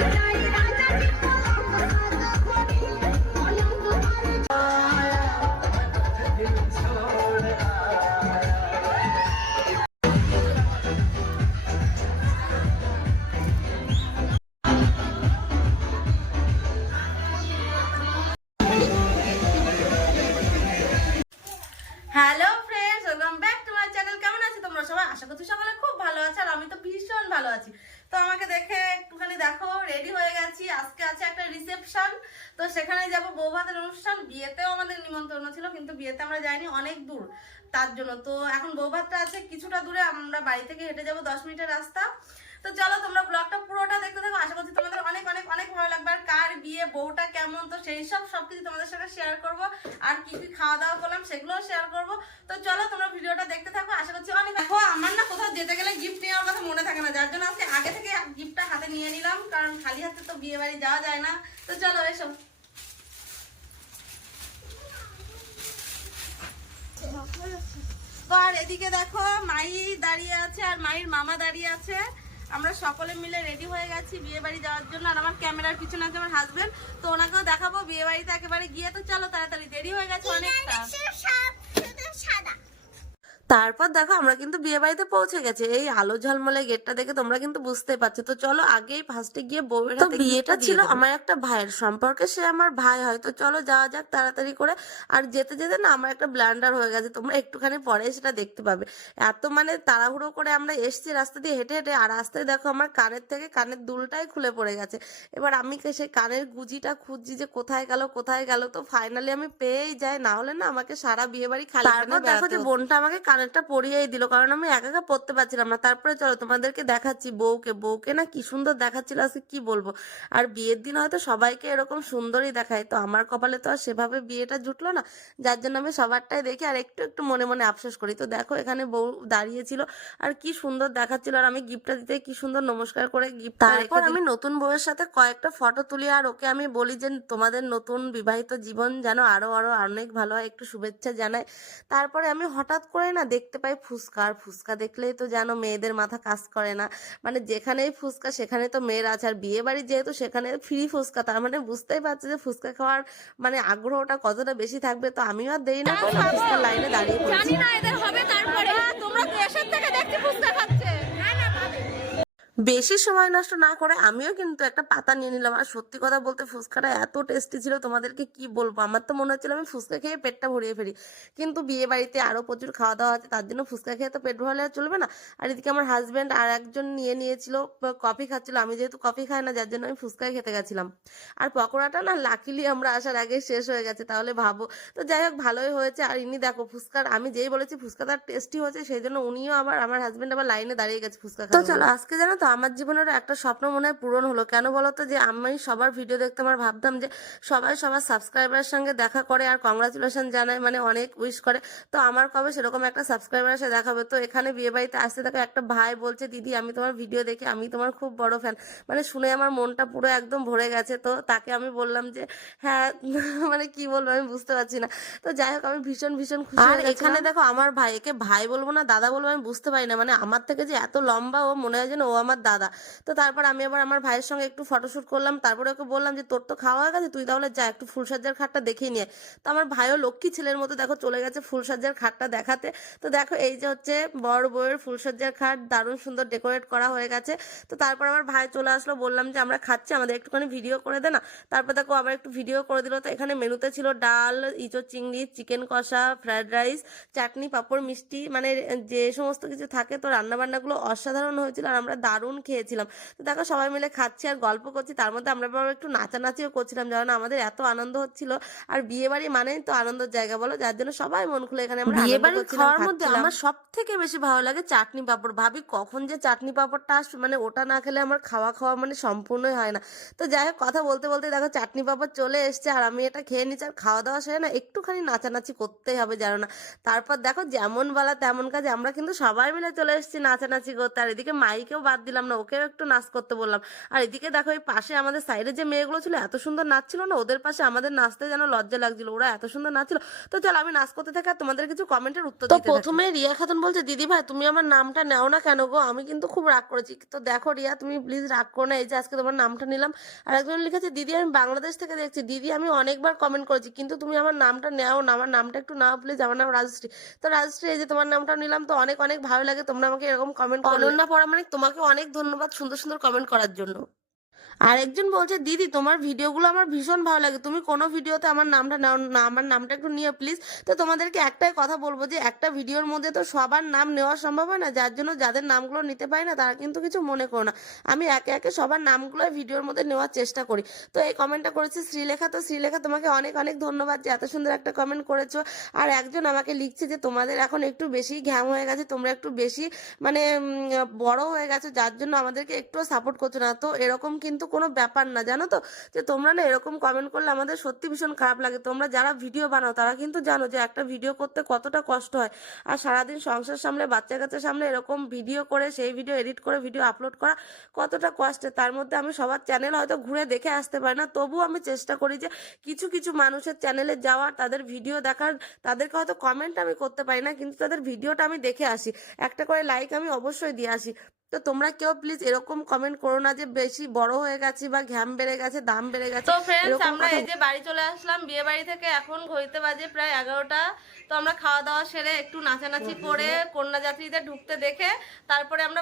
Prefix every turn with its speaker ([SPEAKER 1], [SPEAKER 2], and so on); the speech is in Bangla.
[SPEAKER 1] Bye. সেখানে যাব। বৌভাতের অনুষ্ঠান, বিয়েতেও আমাদের নিমন্ত্রণ ছিল, কিন্তু বিয়েতে আমরা যাইনি, অনেক দূর। তার জন্য। তো এখন বৌভাতটা আছে কিছুটা দূরে, আমরা বাড়ি থেকে হেঁটে যাব দশ মিনিটের রাস্তা। তো চলো, তোমরা ব্লগটা পুরোটা দেখতে থাকো। আশা করছি তোমাদের অনেক অনেক অনেক ভালো লাগবে। আর কার বিয়ে, বউটা কেমন, তো সেই সব সবকিছু তোমাদের সাথে শেয়ার করব। আর কি কি খাওয়া দাওয়া করলাম সেগুলোও শেয়ার করব। তো চলো, তোমরা ভিডিওটা দেখতে থাকো। আশা করছি অনেক দেখো, আমার না কোথাও যেতে গেলে গিফট নেওয়ার কথা মনে থাকে না। যার জন্য আজকে আগে থেকে গিফটটা হাতে নিয়ে নিলাম। কারণ খালি হাতে তো বিয়ে বাড়ি যাওয়া যায় না। তো চলো, এসো। তো আর এদিকে দেখো মাই দাঁড়িয়ে আছে আর মায়ের মামা দাঁড়িয়ে আছে। আমরা সকলে মিলে রেডি হয়ে গেছি বিয়ে বাড়ি যাওয়ার জন্য। আর আমার ক্যামেরার পিছনে আছে আমার হাজবেন্ড তো ওনাকেও দেখাবো বিয়ে বাড়িতে একেবারে গিয়ে। তো চলো তাড়াতাড়ি দেরি হয়ে গেছে অনেকটা। তারপর দেখো আমরা কিন্তু বিয়ে বাড়িতে পৌঁছে গেছি। এই আলো ঝলমলে গেটটা দেখে তোমরা কিন্তু বুঝতে পারছ। তো চলো আগেই ফার্স্টে গিয়ে বউয়ের তো বিয়েটা ছিল আমার একটা ভাইয়ের সম্পর্কে সে আমার ভাই হয়। তো চলো যাওয়া যাক তাড়াতাড়ি করে। আর যেতে যেতে না আমার একটা ব্লান্ডার হয়ে গেছে। তোমরা একটুখানি পরে সেটা দেখতে পাবে। এত মানে তাড়াহুড়ো করে আমরা এসছি রাস্তা দিয়ে হেঁটে হেঁটে। আর রাস্তায় দেখো আমার কানের থেকে কানের দুলটাই খুলে পড়ে গেছে। এবার আমি সেই কানের গুজিটা খুঁজছি যে কোথায় গেল কোথায় গেল। তো ফাইনালি আমি পেয়েই যাই। না হলে না আমাকে সারা বিয়ে বাড়ি খালি তারপর দেখো যে বোনটা আমাকে কানেরটা পরিয়েই দিল কারণ আমি একা একা পড়তে পারছিলাম না। তারপরে চলো তোমাদেরকে দেখাচ্ছি বউকে। বউকে না কি সুন্দর দেখাচ্ছিল আজকে কি বলব? আর বিয়ের দিন হয়তো সবাইকে এরকম সুন্দরই দেখায় তো আমার কপালে তো আর সেভাবে বিয়েটা জুটলো না। যার জন্য আমি সবারটাই দেখি আর একটু একটু মনে মনে আফসোস করি। তো দেখো এখানে বউ দাঁড়িয়েছিল আর কি সুন্দর দেখাচ্ছিল আর আমি গিফটটা দিতে কি সুন্দর নমস্কার করে গিফট তারপর আমি নতুন বউয়ের সাথে কয়েকটা ফটো তুলি আর ওকে আমি বলি যে তোমাদের নতুন বিবাহিত জীবন যেন আরও আরও অনেক ভালো হয় একটু শুভেচ্ছা জানাই। তারপরে আমি হঠাৎ করে না দেখতে পাই ফুচকা। আর ফুচকা দেখলেই তো যেন মেয়েদের মাথা কাজ করে না। মানে যেখানেই ফুচকা সেখানে তো মেয়ের আছে আর বিয়ে বাড়ি যেহেতু সেখানে ফ্রি ফুচকা তার মানে বুঝতেই পারছে যে ফুচকা খাওয়ার মানে আগ্রহটা কতটা বেশি থাকবে। তো আমিও আর দেরি না ফুচকার লাইনে দাঁড়িয়ে পড়ছি।
[SPEAKER 2] জানি না এদের হবে তারপরে। তোমরা দেশের থেকে দেখছি ফুচকা খাচ্ছে।
[SPEAKER 1] বেশি সময় নষ্ট না করে আমিও কিন্তু একটা পাতা নিয়ে নিলাম। আর সত্যি কথা বলতে ফুচকাটা এত টেস্টি ছিল তোমাদেরকে কি বলব? আমার তো মনে হচ্ছিল আমি ফুচকা খেয়ে পেটটা ভরিয়ে ফেলি। কিন্তু বিয়ে বাড়িতে আরও প্রচুর খাওয়া দাওয়া আছে তার জন্য ফুচকা খেয়ে তো পেট ভরলে আর চলবে না। আর এদিকে আমার হাজবেন্ড আর একজন নিয়ে নিয়েছিল কফি খাচ্ছিল। আমি যেহেতু কফি খাই না যার জন্য আমি ফুচকাই খেতে গেছিলাম। আর পকোড়াটা না লাকিলি আমরা আসার আগে শেষ হয়ে গেছে তাহলে ভাবো। তো যাই হোক ভালোই হয়েছে। আর ইনি দেখো ফুচকার আমি যেই বলেছি ফুচকা তার টেস্টি হয়েছে সেই জন্য উনিও আবার আমার হাজব্যান্ড আবার লাইনে দাঁড়িয়ে গেছে ফুচকা তো চলো আজকে জানো তো আমার জীবনের একটা স্বপ্ন মনে হয় পূরণ হলো। কেন বলো তো যে আমি সবার ভিডিও দেখতে আমার ভাবতাম যে সবাই সবার সাবস্ক্রাইবারের সঙ্গে দেখা করে আর কংগ্রাচুলেশন জানায় মানে অনেক উইশ করে। তো আমার কবে সেরকম একটা সাবস্ক্রাইবারের সাথে দেখা হবে তো এখানে বিয়ে বাড়িতে আসতে দেখো একটা ভাই বলছে দিদি আমি তোমার ভিডিও দেখি আমি তোমার খুব বড় ফ্যান মানে শুনে আমার মনটা পুরো একদম ভরে গেছে। তো তাকে আমি বললাম যে হ্যাঁ মানে কি বলব আমি বুঝতে পারছি না। তো যাই হোক আমি ভীষণ ভীষণ খুশি আর এখানে দেখো আমার ভাই একে ভাই বলব না দাদা বলব আমি বুঝতে পারি না। মানে আমার থেকে যে এত লম্বা ও মনে হয় যেন ও আমার দাদা। তো তারপর আমি আবার আমার ভাইয়ের সঙ্গে একটু ফটোশুট করলাম। তারপরে ওকে বললাম যে, তোর তো খাওয়া হয়ে গেছে, তুই তাহলে যা, একটু ফুলসজ্জার খাটটা দেখিয়ে নিয়ে তো আমার ভাইও লক্ষ্মী ছেলের মতো, দেখো, চলে গেছে ফুলসজ্জার খাটটা দেখাতে। তো দেখো, এই যে হচ্ছে বড় বউয়ের ফুলসজ্জার খাট, দারুণ সুন্দর ডেকোরেট করা হয়ে গেছে। তো তারপর আমার ভাই চলে আসলো, বললাম যে, আমরা খাচ্ছি, আমাদের একটুখানি ভিডিও করে দে না। তারপর দেখো, আবার একটু ভিডিও করে দিল। তো এখানে মেনুতে ছিল ডাল, ইঁচড় চিংড়ি চিকেন কষা ফ্রাইড রাইস চাটনি, পাঁপড়, মিষ্টি। মানে যে সমস্ত কিছু থাকে, তো রান্না বান্নাগুলো অসাধারণ হয়েছিল। আর আমরা দারুণ খেয়েছিলাম। তো দেখো সবাই মিলে খাচ্ছি আর গল্প করছি। তার মধ্যে আমরা আবার একটু নাচানাচিও করছিলাম যেন আমাদের এত আনন্দ হচ্ছিল। আর বিয়ে বাড়ি মানেই তো আনন্দের জায়গা বলো? যার জন্য সবাই মন খুলে এখানে আমরা বিয়ে বাড়ি খাওয়ার মধ্যে আমার সব থেকে বেশি ভালো লাগে চাটনি পাঁপড়। ভাবি কখন যে চাটনি পাঁপড়টা আসবে? মানে ওটা না খেলে আমার খাওয়া খাওয়া মানে সম্পূর্ণই হয় না। তো যাই হোক কথা বলতে বলতে দেখো চাটনি পাঁপড় চলে এসছে আর আমি এটা খেয়ে নিচ্ছি। আর খাওয়া দাওয়া সেরে না একটুখানি নাচানাচি করতেই হবে জানো না তারপর দেখো যেমন বলা তেমন কাজে আমরা কিন্তু সবাই মিলে চলে এসেছি নাচানাচি করতে। আর এদিকে মাইকেও বাদ দিলাম না ওকেও একটু নাচ করতে বললাম। আর এদিকে দেখো এই পাশে আমাদের সাইডে যে মেয়েগুলো ছিল এত সুন্দর নাচছিল না ওদের পাশে আমাদের নাচতে যেন লজ্জা লাগছিল ওরা এত সুন্দর নাচছিল। তো চল আমি নাচ করতে থাকি আর তোমাদের কিছু কমেন্টের উত্তর তো প্রথমে রিয়া খাতুন বলছে দিদি ভাই তুমি আমার নামটা নেও না কেন গো? আমি কিন্তু খুব রাগ করেছি। তো দেখো রিয়া তুমি প্লিজ রাগ করো না এই যে আজকে তোমার নামটা নিলাম। আর একজন লিখেছে দিদি আমি বাংলাদেশ থেকে দেখছি। দিদি আমি অনেকবার কমেন্ট করেছি কিন্তু তুমি আমার নামটা নেও না আমার নামটা একটু নাও প্লিজ আমার নাম রাজশ্রী। তো রাজশ্রী এই যে তোমার নামটা নিলাম তো অনেক অনেক ভালো লাগে তোমরা আমাকে এরকম কমেন্ট অনন্যা মানে তোমাকে অনেক ধন্যবাদ সুন্দর সুন্দর কমেন্ট করার জন্য। আর একজন বলছে, দিদি, তোমার ভিডিওগুলো আমার ভীষণ ভালো লাগে। তুমি কোনো ভিডিওতে আমার নামটা নাও, না, আমার নামটা একটু নিও প্লিজ তো তোমাদেরকে একটাই কথা বলব যে, একটা ভিডিওর মধ্যে তো সবার নাম নেওয়া সম্ভব হয় না। যার জন্য যাদের নামগুলো নিতে পারি না, তারা কিন্তু কিছু মনে করো না। আমি একে একে সবার নামগুলো ভিডিওর মধ্যে নেওয়ার চেষ্টা করি। তো এই কমেন্টটা করেছে শ্রীলেখা। তো শ্রীলেখা, তোমাকে অনেক অনেক ধন্যবাদ যে এত সুন্দর একটা কমেন্ট করেছ। আর একজন আমাকে লিখছে যে, তোমাদের এখন একটু বেশি ঘ্যাম হয়ে গেছে, তোমরা একটু বেশি মানে বড় হয়ে গেছো, যার জন্য আমাদেরকে একটু সাপোর্ট করছ না। তো এরকম কিন্তু কোনো ব্যাপার না। জানো তো? যে তোমরা না এরকম কমেন্ট করলে আমাদের সত্যি ভীষণ খারাপ লাগে। তোমরা যারা ভিডিও বানাও, তারা কিন্তু জানো যে একটা ভিডিও করতে কতটা কষ্ট হয়। আর সারাদিন সংসার সামলে, বাচ্চা কাচ্চার সামনে এরকম ভিডিও করে, সেই ভিডিও এডিট করে ভিডিও আপলোড করা কতটা কষ্টের। তার মধ্যে আমি সবার চ্যানেল হয়তো ঘুরে দেখে আসতে পারি না। তবুও আমি চেষ্টা করি যে কিছু কিছু মানুষের চ্যানেলে যাওয়ার তাদের ভিডিও দেখার, তাদেরকে হয়তো কমেন্ট আমি করতে পারি না, কিন্তু তাদের ভিডিওটা আমি দেখে আসি। একটা করে লাইক আমি অবশ্যই দিয়ে আসি। তো তোমরা কেউ প্লিজ এরকম কমেন্ট করো না যে বেশি বড় হয়ে গেছে বা ঘ্যাম বেড়ে গেছে দাম বেড়ে গেছে তো ফ্রেন্ডস আমরা এই যে বাড়ি চলে আসলাম বিয়ে বাড়ি থেকে এখন ঘড়িতে বাজে প্রায় এগারোটা। তো আমরা খাওয়া দাওয়া সেরে একটু নাচানাচি করে কন্যা যাত্রীদের ঢুকতে দেখে তারপরে আমরা